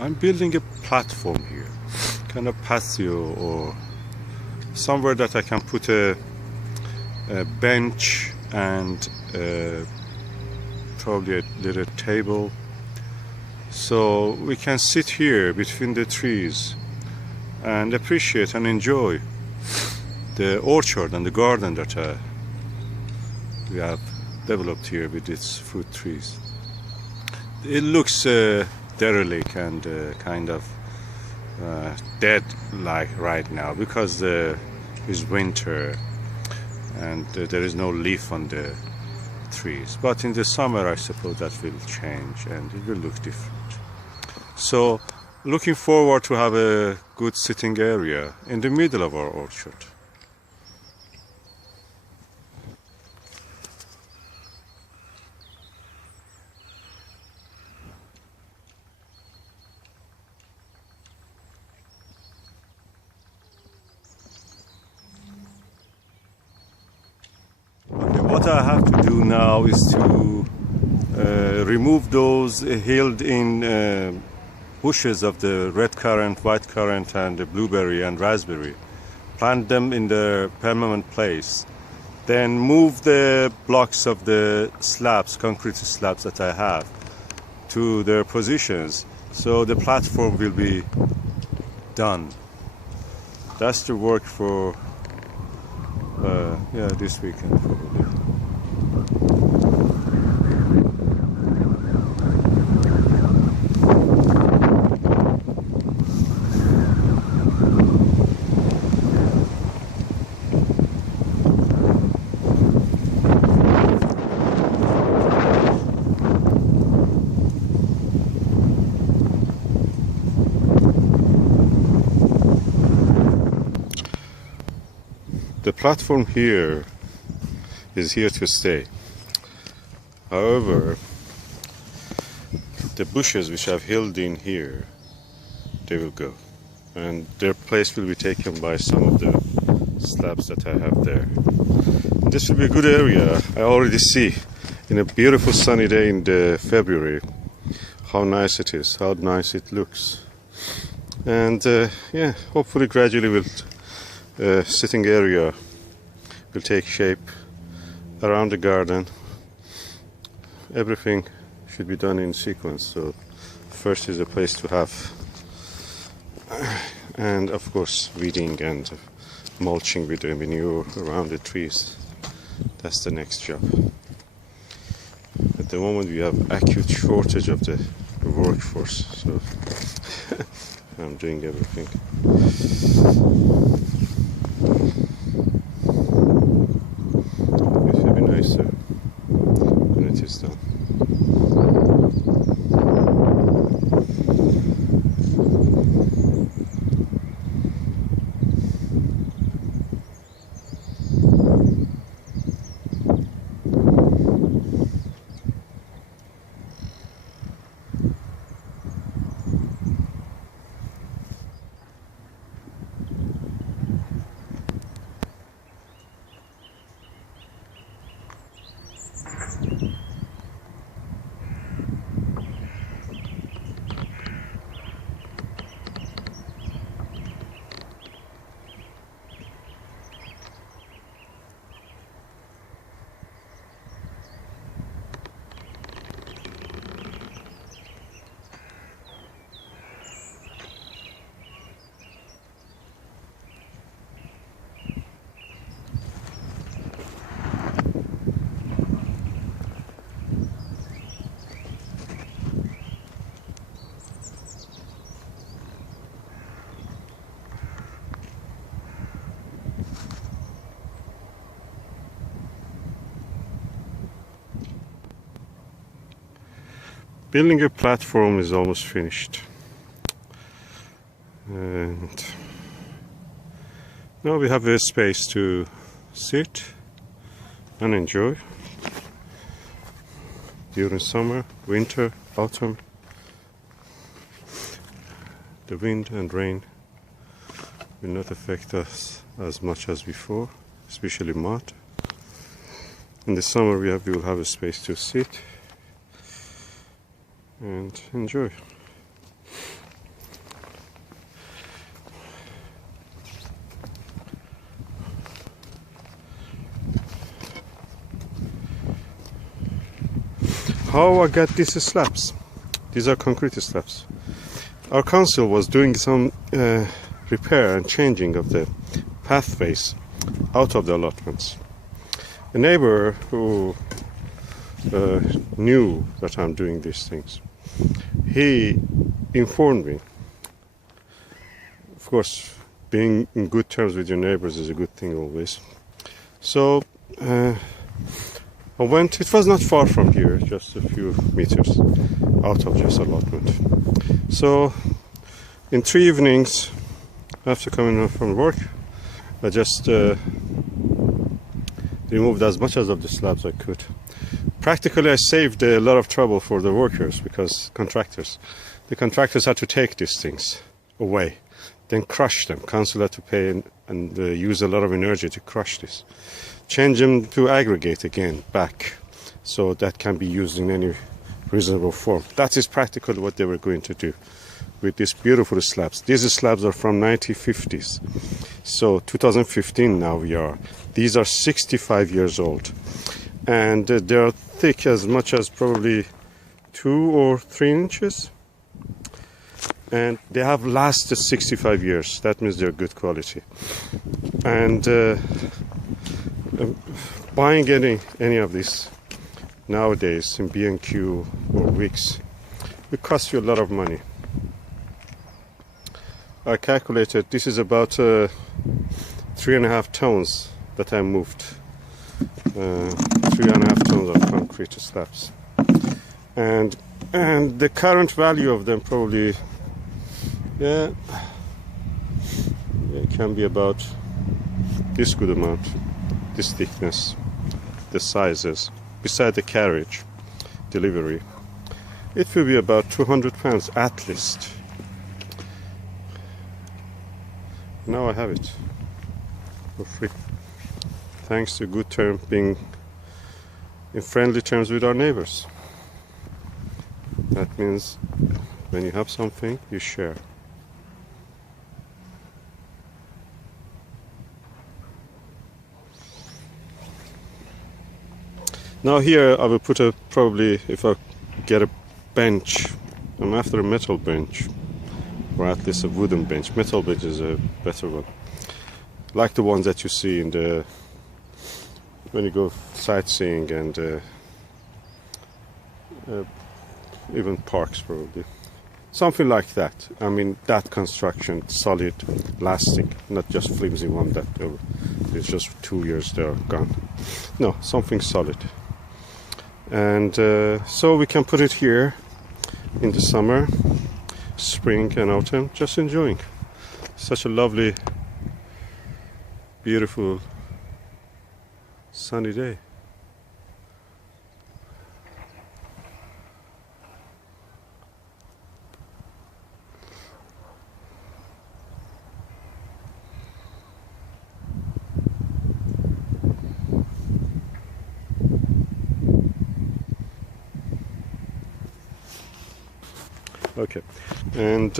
I'm building a platform here, kind of patio or somewhere that I can put a bench and probably a little table, so we can sit here between the trees and appreciate and enjoy the orchard and the garden that we have developed here with its fruit trees. It looks derelict and kind of dead like right now because it's winter and there is no leaf on the trees, but in the summer I suppose that will change and it will look different. So looking forward to have a good sitting area in the middle of our orchard. What I have to do now is to remove those healed in bushes of the red currant, white currant and the blueberry and raspberry. Plant them in the permanent place. Then move the blocks of the slabs, concrete slabs that I have, to their positions so the platform will be done. That's the work for this weekend probably. The platform here is here to stay. However, the bushes which I've held in here, they will go, and their place will be taken by some of the slabs that I have there. This will be a good area. I already see in a beautiful sunny day in the February how nice it is, how nice it looks. And yeah, hopefully gradually will sitting area will take shape around the garden. Everything should be done in sequence. So first is a place to have, and of course weeding and mulching with the manure around the trees. That's the next job. At the moment we have acute shortage of the workforce, so I'm doing everything. It will be nicer when it is done. Building a platform is almost finished, and now we have a space to sit and enjoy during summer, winter, autumn. The wind and rain will not affect us as much as before, especially mud. In the summer we will have a space to sit and enjoy. how I got these slabs. These are concrete slabs. Our council was doing some repair and changing of the pathways out of the allotments. A neighbor who knew that I'm doing these things, he informed me. Of course, being in good terms with your neighbors is a good thing always. So I went, it was not far from here, just a few meters out of this allotment. So in 3 evenings after coming from work, I just removed as much of the slabs I could. Practically I saved a lot of trouble for the workers, because the contractors had to take these things away, then crush them. Council had to pay and use a lot of energy to crush this. Change them to aggregate again back, so that can be used in any reasonable form. That is practically what they were going to do with these beautiful slabs. These slabs are from 1950s, so 2015 now we are. These are 65 years old, and they are thick as much as probably 2 or 3 inches, and they have lasted 65 years. That means they're good quality. And buying any of these nowadays in B&Q or Wix will cost you a lot of money. I calculated this is about 3.5 tons that I moved. 3.5 tons of concrete slabs, and the current value of them probably, it can be about this good amount, this thickness, the sizes, beside the carriage, delivery. It will be about 200 pounds at least. Now I have it for free, thanks to good term, being in friendly terms with our neighbors. That means when you have something, you share. Now here I will put probably, if I get a bench, I'm after a metal bench, or at least a wooden bench. Metal bench is a better one, like the ones that you see in the when you go sightseeing and even parks, probably something like that. I mean, that construction, solid, lasting, not just flimsy one that it's just 2 years they're gone. No, something solid. And so we can put it here in the summer, spring and autumn, just enjoying such a lovely, beautiful, sunny day. Okay, and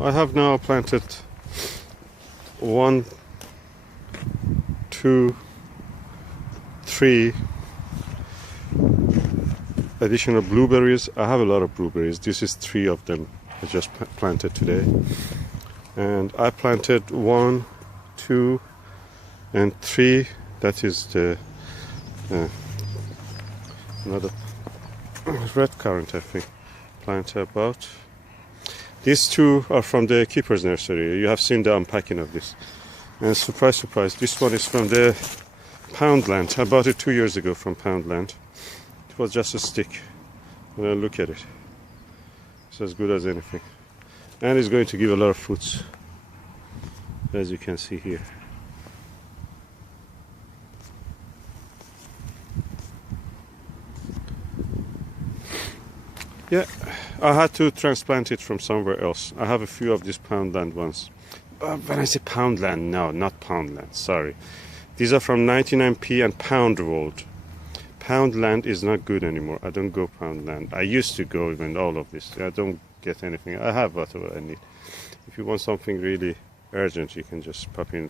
I have now planted 1, 2, 3 additional blueberries. I have a lot of blueberries. This is 3 of them I just planted today, and I planted 1, 2, and 3. That is the another red currant, I think. Plant about. These 2 are from the keeper's nursery. You have seen the unpacking of this, and surprise, surprise, this one is from the Poundland. I bought it 2 years ago from Poundland. It was just a stick, and look at it. It's as good as anything, and it's going to give a lot of fruits, as you can see here. Yeah, I had to transplant it from somewhere else. I have a few of these Poundland ones. When I say Poundland, no, not Poundland, sorry. These are from 99p and Pound Road. Poundland is not good anymore. I don't go Poundland. I used to go even all of this. I don't get anything. I have whatever I need. If you want something really urgent, you can just pop in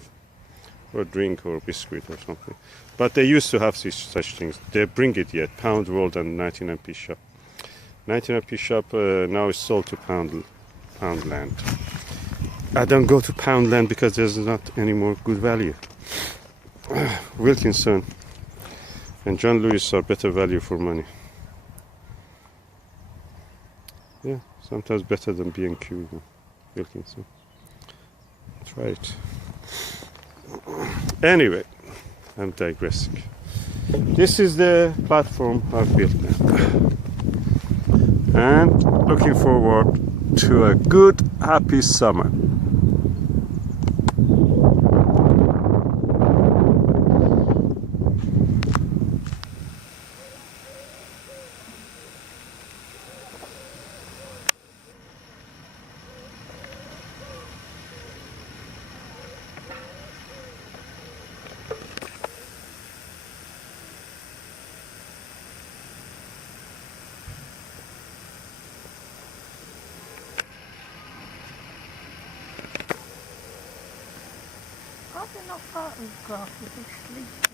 or drink or biscuit or something. But they used to have such things. They bring it yet. Pound World and 99p shop. 99p shop now is sold to Poundland. I don't go to Poundland because there's not any more good value. Wilkinson and John Lewis are better value for money. Yeah, sometimes better than B&Q. Wilkinson. Try it. Anyway, I'm digressing. This is the platform I've built now. And looking forward to a good, happy summer. Are there not photographs of this sleep?